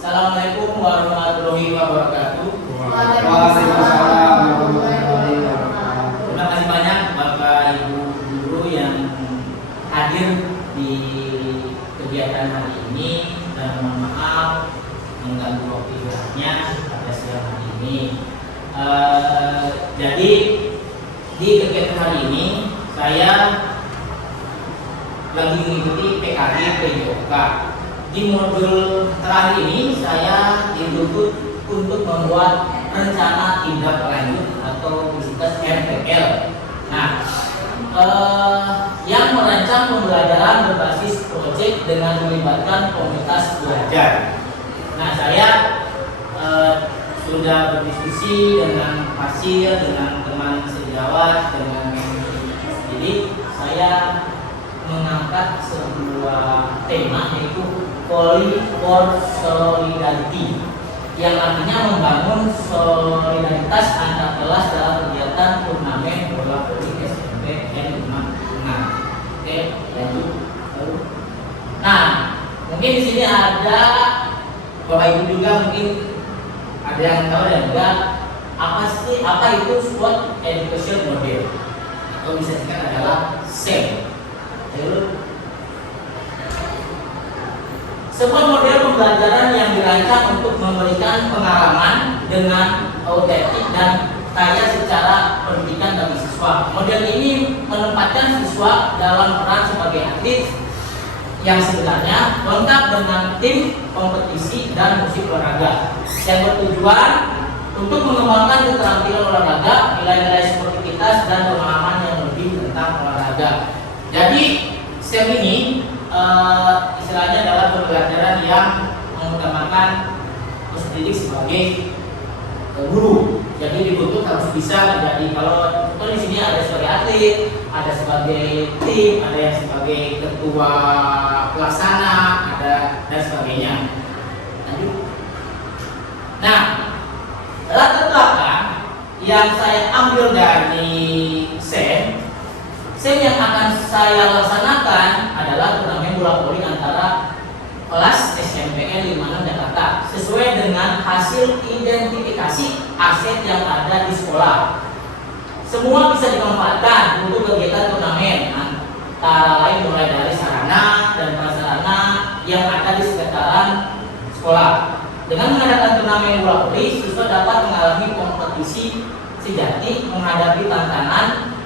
Assalamualaikum warahmatullahi wabarakatuh. Waalaikumsalam warahmatullahi wabarakatuh. Terima kasih banyak Bapak Ibu guru yang hadir di kegiatan hari ini, dan mohon maaf mengganggu waktu istirahatnya pada siang hari ini. Jadi di kegiatan hari ini saya lagi mengikuti PKG PJOK. Di modul terakhir ini saya dituntut untuk membuat rencana tindak lanjut atau disebut RTL. Nah, yang merancang pembelajaran berbasis proyek dengan melibatkan komunitas belajar. Nah, saya sudah berdiskusi dengan Fasil, dengan teman sejawat, dengan jadi saya mengangkat sebuah tema, yaitu Volley for Solidarity, yang artinya membangun solidaritas antar kelas dalam kegiatan turnamen bola voli SMP N5. Oke, lanjut. Nah, mungkin di sini ada Bapak Ibu juga, mungkin ada yang tahu dan enggak apa itu SWOT Education Model, atau bisa disingkat adalah SEM. Sebuah model pembelajaran yang dirancang untuk memberikan pengalaman dengan autentik dan kaya secara pendidikan bagi siswa. Model ini menempatkan siswa dalam peran sebagai atlet yang sebenarnya lengkap dengan tim, kompetisi, dan musik olahraga, yang bertujuan untuk mengembangkan keterampilan olahraga, nilai-nilai sportivitas, dan pengalaman yang lebih tentang olahraga. Jadi SEM ini istilahnya adalah pembelajaran yang mengutamakan peserta didik sebagai guru. Jadi dituntut harus bisa menjadi, kalau di sini ada sebagai atlet, ada sebagai tim, ada yang sebagai ketua pelaksana, ada dan sebagainya. Nah, latar belakang yang saya ambil dari SEM yang akan saya laksanakan adalah turnamen bola voli antara kelas SMPN 56 Jakarta sesuai dengan hasil identifikasi aset yang ada di sekolah. Semua bisa dimanfaatkan untuk kegiatan turnamen, antara lain mulai dari sarana dan prasarana yang ada di sekitaran sekolah. Dengan mengadakan turnamen bola voli, siswa dapat mengalami kompetisi sejati, menghadapi tantangan,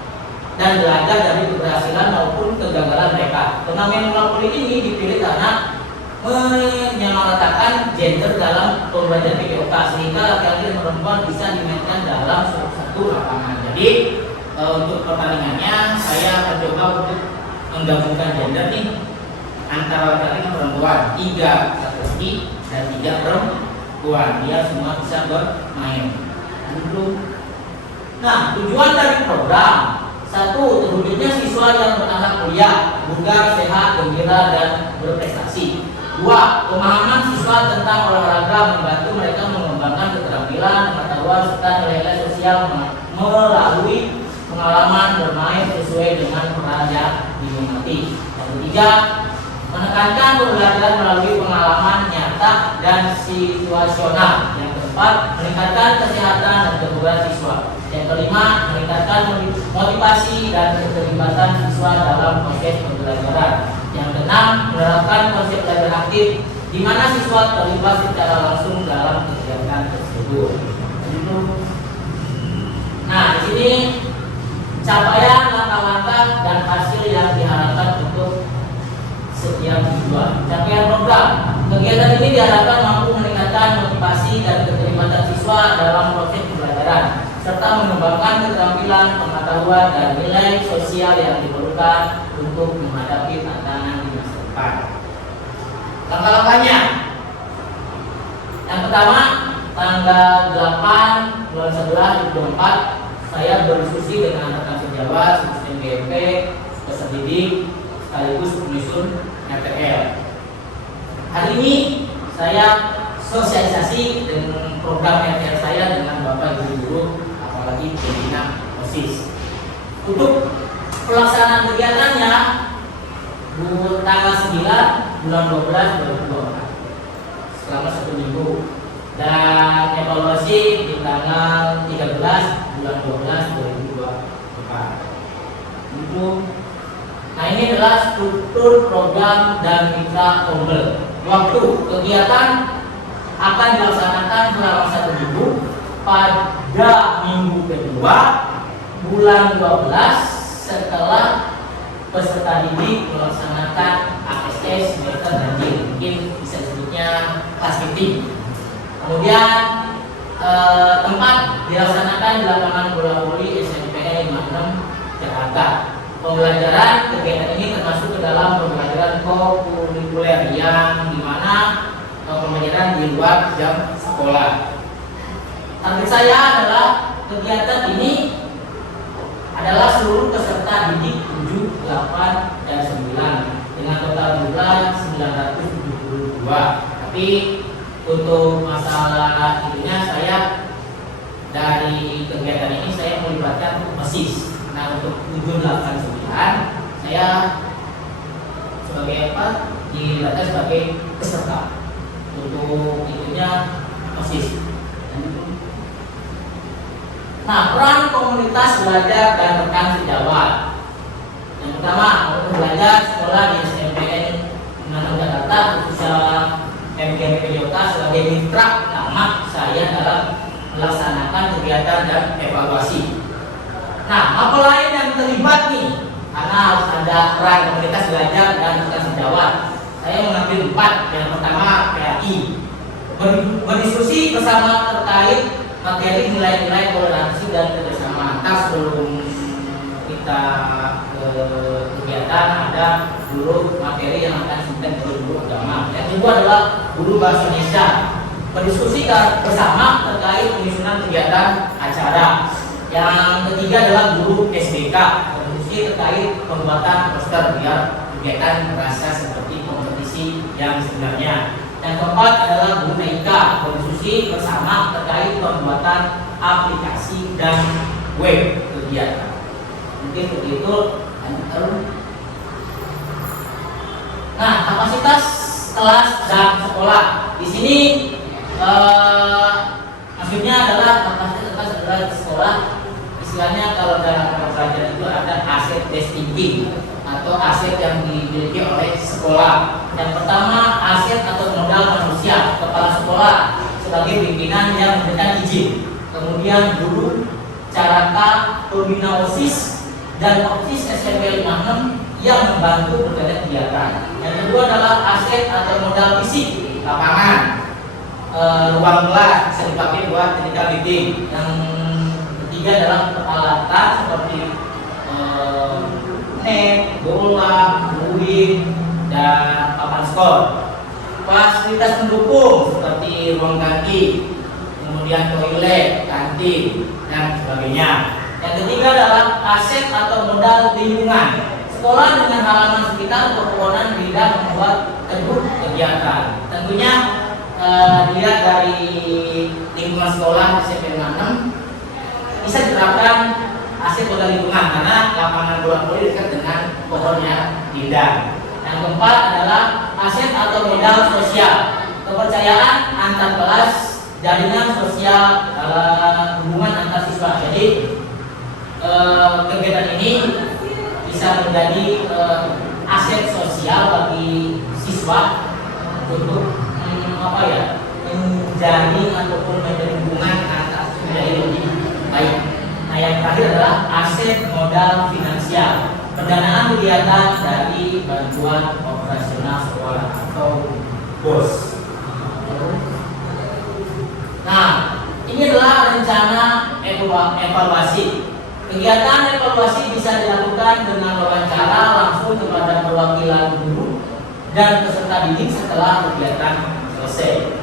dan belajar dari keberhasilan maupun kegagalan mereka. Turnamen bola voli ini dipilih karena menyamaratakan gender dalam pembelajaran PJOK, sehingga laki-laki dan perempuan bisa dimainkan dalam satu lapangan. Jadi untuk pertandingannya saya akan coba untuk menggabungkan gender nih, antara laki-laki dan perempuan, 3 laki-laki dan 3 perempuan, biar semua bisa bermain. Nah, tujuan dari program: 1. Terwujudnya siswa yang beranak kuliah, bugar, sehat, gembira, dan berprestasi. 2. Pemahaman siswa tentang olahraga membantu mereka mengembangkan keterampilan, pengetahuan, serta nilai-nilai sosial melalui pengalaman bermain sesuai dengan peran yang diminati. Yang ketiga, menekankan pembelajaran melalui pengalaman nyata dan situasional. Yang keempat, meningkatkan kesehatan dan kebugaran siswa. Yang kelima, meningkatkan motivasi dan keterlibatan siswa dalam proses pembelajaran. Yang keenam, menerapkan konsep belajar aktif, di mana siswa terlibat secara langsung dalam kegiatan tersebut. Nah, di sini capaian, langkah-langkah, dan hasil yang diharapkan untuk setiap siswa. Capaian program: kegiatan ini diharapkan mampu meningkatkan motivasi dan keterlibatan siswa dalam proses pembelajaran, serta mengembangkan keterampilan, pengetahuan, dan nilai sosial yang diperlukan untuk menghadapi tantangan di masa depan. Langkah-langkahnya: yang pertama, tanggal 8 bulan 11 2024 saya berdiskusi dengan rekan sejawat, asisten BMP, peserta didik, sekaligus penyusun RTL. Hari ini saya sosialisasi dengan program RTL saya dengan Bapak Ibu guru, apalagi pimpinan OSIS. Untuk pelaksanaan kegiatannya tanggal 9 bulan 12 2024. selama 1 minggu, dan evaluasi di tanggal 13 bulan 12 2024. Nah, ini adalah struktur program dan mitra Kombel. Waktu kegiatan akan dilaksanakan selama 1 minggu pada minggu kedua bulan 12 setelah peserta didik melaksanakan ASS semester ganjil, mungkin bisa disebutnya kelas meeting. Kemudian tempat dilaksanakan di lapangan bola voli SMP 56 Jakarta. Pembelajaran kegiatan ini termasuk ke dalam pembelajaran kokurikuler yang dimana pembelajaran di luar jam sekolah. Target saya adalah kegiatan ini adalah seluruh peserta didik 7, 8, dan 9 dengan total jumlah 972. Tapi untuk masalah itunya saya dari kegiatan ini saya melibatkan OSIS. Nah, untuk 7, 8, 9 saya sebagai apa? Dilibatkan sebagai peserta. Untuk itunya OSIS. Nah, peran komunitas belajar dan rekan sejawat. Yang pertama, untuk belajar sekolah di SMPN 66 Jakarta, khususnya MGMP Jogja sebagai mitra utama saya dalam melaksanakan kegiatan dan evaluasi. Nah, apa lain yang terlibat nih? Karena harus ada peran komunitas belajar dan rekan sejawat. Saya mengambil 4. Yang pertama, PAI. Berdiskusi bersama terkait materi nilai-nilai toleransi dan kerjasama. Sebelum kita ke kegiatan ada dulu materi yang akan disampaikan oleh guru agama. Yang kedua adalah guru bahasa Indonesia. Berdiskusi bersama terkait penyusunan kegiatan acara. Yang ketiga adalah guru SBK. Berdiskusi terkait pembuatan poster biar kegiatan terasa seperti kompetisi yang sebenarnya. Yang keempat adalah guru TIK, berdiskusi bersama terkait pembuatan aplikasi dan web kegiatan. Mungkin seperti itu. Nah, kapasitas kelas dan sekolah di sini maksudnya adalah kapasitas kelas adalah sekolah. Istilahnya kalau dalam pembelajaran itu ada aset thinking atau aset yang dimiliki oleh sekolah. Yang pertama, aset atau modal manusia, kepala sekolah sebagai pimpinan yang memberikan izin. Kemudian guru, caraka, pembina OSIS dan OSIS SMP 56 yang membantu berbagai kegiatan. Yang kedua adalah aset atau modal fisik, lapangan, ruang kelas bisa dipakai buat technical meeting. Yang ketiga adalah peralatan seperti net, bola, buih, dan papan skor. Fasilitas pendukung seperti ruang ganti, kemudian toilet, kantin, dan sebagainya. Yang ketiga adalah aset atau modal lingkungan. Sekolah dengan halaman sekitar berkewenangan bidang membuat gedung kegiatan. Tentunya dilihat dari lingkungan sekolah SMP 66 bisa diterapkan aset modal lingkungan karena lapangan bola voli dekat dengan pohonnya indah. Yang keempat adalah aset atau modal sosial, kepercayaan antar kelas, jaringan sosial hubungan antar siswa. Jadi kegiatan ini bisa menjadi aset sosial bagi siswa untuk menjalin ataupun menjalin hubungan antar menjadi lebih baik. Nah, yang terakhir adalah aset modal finansial, pendanaan kegiatan dari bantuan operasional sekolah atau BOS. Nah, ini adalah rencana evaluasi. Kegiatan evaluasi bisa dilakukan dengan wawancara langsung kepada perwakilan guru dan peserta didik setelah kegiatan selesai.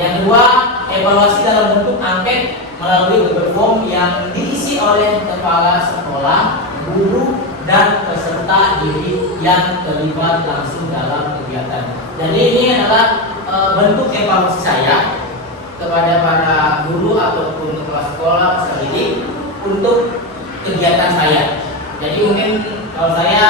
Yang kedua, evaluasi dalam bentuk angket melalui Google Form yang diisi oleh kepala sekolah, guru, dan peserta didik yang terlibat langsung dalam kegiatan. Jadi ini adalah bentuk evaluasi saya kepada para guru ataupun kepala sekolah, peserta didik untuk kegiatan saya. Jadi mungkin kalau saya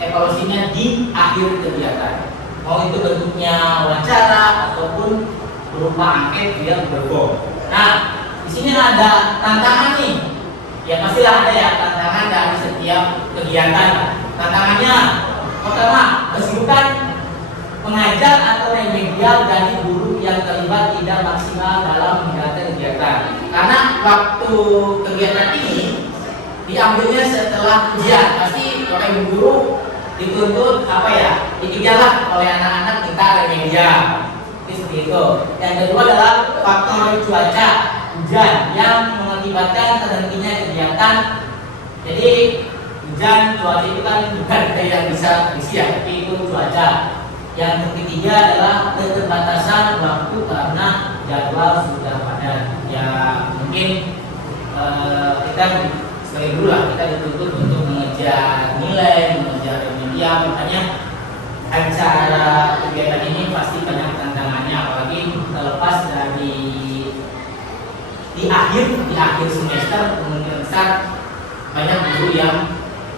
evaluasinya di akhir kegiatan, mau itu bentuknya wawancara atau ataupun berupa angket yang berbom. Nah, di sini ada tantangan nih. Ya pastilah ada ya tantangan dari setiap kegiatan. Tantangannya pertama, kesibukan pengajar atau remedial dari guru yang terlibat tidak maksimal dalam menjalankan kegiatan. Karena waktu kegiatan ini diambilnya setelah ujian, pasti oleh guru dituntut apa ya, dikejarlah oleh anak-anak minta remedial. Seperti itu. Yang kedua adalah faktor cuaca hujan yang mengakibatkan terhentinya kegiatan. Jadi hujan, cuaca itu kan bukan yang bisa disiap, tapi itu cuaca. Yang ketiga adalah keterbatasan waktu karena jadwal sudah padat. Ya mungkin kita sebagai guru lah, kita dituntut untuk mengejar nilai, mengejar remedial. Makanya acara kegiatan ini pasti banyak tantangannya, apalagi terlepas dari di akhir semester kemungkinan besar banyak guru yang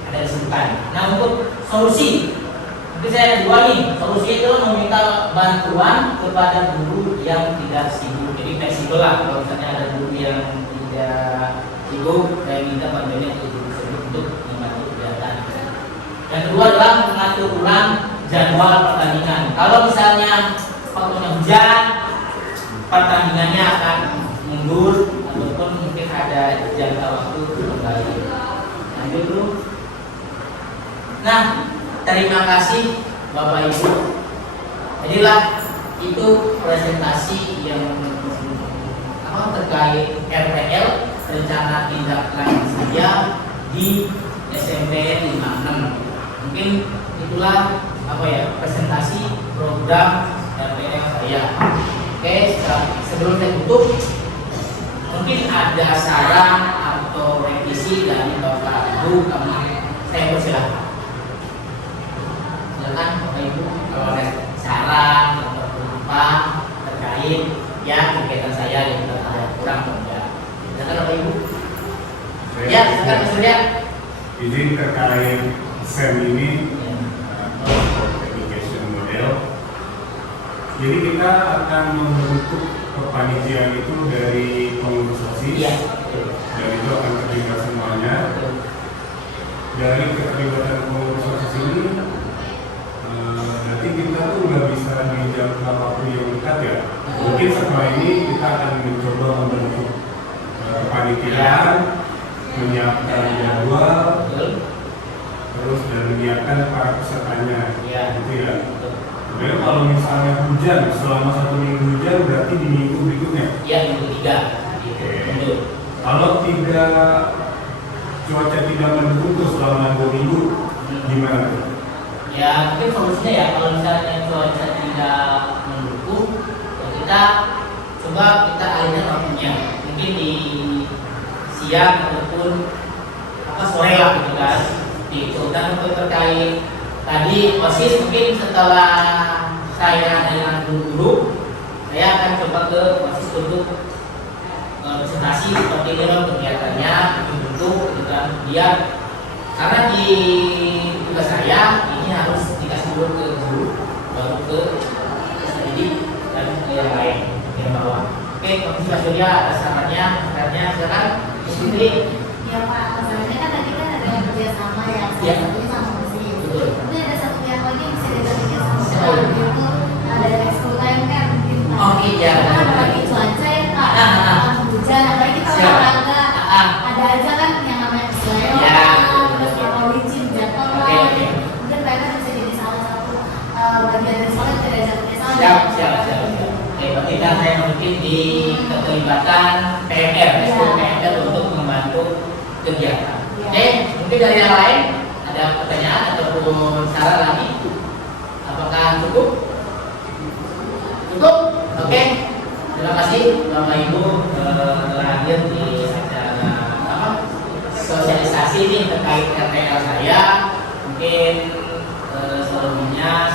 ada kesibukan. Nah, untuk solusi, mungkin saya ada dua nih. Solusi itu meminta bantuan kepada guru yang tidak sibuk. Jadi fleksibel lah, kalau misalnya ada guru yang tidak sibuk, saya minta bantuannya ke guru tersebut untuk membantu kegiatan. Yang kedua adalah mengatur ulang jadwal pertandingan. Kalau misalnya waktunya hujan, pertandingannya akan mundur ataupun mungkin ada jangka waktu kembali. Lanjut dulu. Nah, terima kasih Bapak Ibu. Jadilah itu presentasi yang terkait RPL, rencana tindak lanjut saya di SMP 56. Mungkin itulah presentasi program RPL saya. Oke, sebelum saya tutup, mungkin ada saran atau revisi dari Bapak Ibu, saya persilahkan. Silakan Bapak Ibu, kalau ada saran atau apa terkait ya kegiatan saya yang ada kurang atau enggak. Silakan Bapak Ibu. Ya, silakan Mas Surya. Izin terkait SEM ini education model. Jadi kita akan membentuk kepanitiaan itu dari pengurus OSIS, dan itu akan terlibat semuanya. Dari keterlibatan pengurus OSIS ini, nanti kita tuh nggak bisa di jangka waktu yang dekat ya. Mungkin setelah ini kita akan mencoba membentuk kepanitiaan, menyiapkan jadwal, terus dan menyiapkan para pesertanya, gitu ya. Kemudian kalau misalnya hujan, selama 1 minggu hujan berarti di minggu berikutnya. Iya, minggu 3. Oke. Kalau cuaca tidak mendukung tuh selama 2 minggu, gimana tuh? Ya mungkin solusinya ya, kalau misalnya cuaca tidak mendukung, ya kita coba alihkan waktunya. Mungkin di siang ataupun sore lah gitu kan. Dan untuk terkait tadi OSIS, mungkin setelah saya dengan guru-guru, saya akan coba ke OSIS untuk presentasi seperti ini loh kegiatannya, bentuk gitu kan. Biar karena di tugas saya ini harus dikasih dulu ke guru, baru ke pendidik dan ke yang lain yang bawah. Oke, Pak Surya ada sarannya, silakan. Istri. Ya Pak, masalahnya kan tadi kan ada kerjasama ya, satunya sama OSIS. Tapi ada satu yang lagi yang bisa dilakukan sama yaitu ada ekskul KMR mungkin Pak. Oke, ya. Karena lagi cuaca ya Pak, hujan, apalagi kita olahraga, ada aja kan yang namanya kesleo, terus kalau licin jatuh lah. Mungkin mereka bisa jadi salah satu bagian dari sekolah yang tidak ada kerjasama. Siap. Oke, berarti kan saya mungkin di keterlibatan PMR, PMR untuk membantu kegiatan. Oke, mungkin dari yang lain ada pertanyaan ataupun saran lagi? Apakah cukup? Cukup? Oke. Terima kasih Bapak Ibu telah hadir di acara sosialisasi ini terkait RPL saya. Mungkin sebelumnya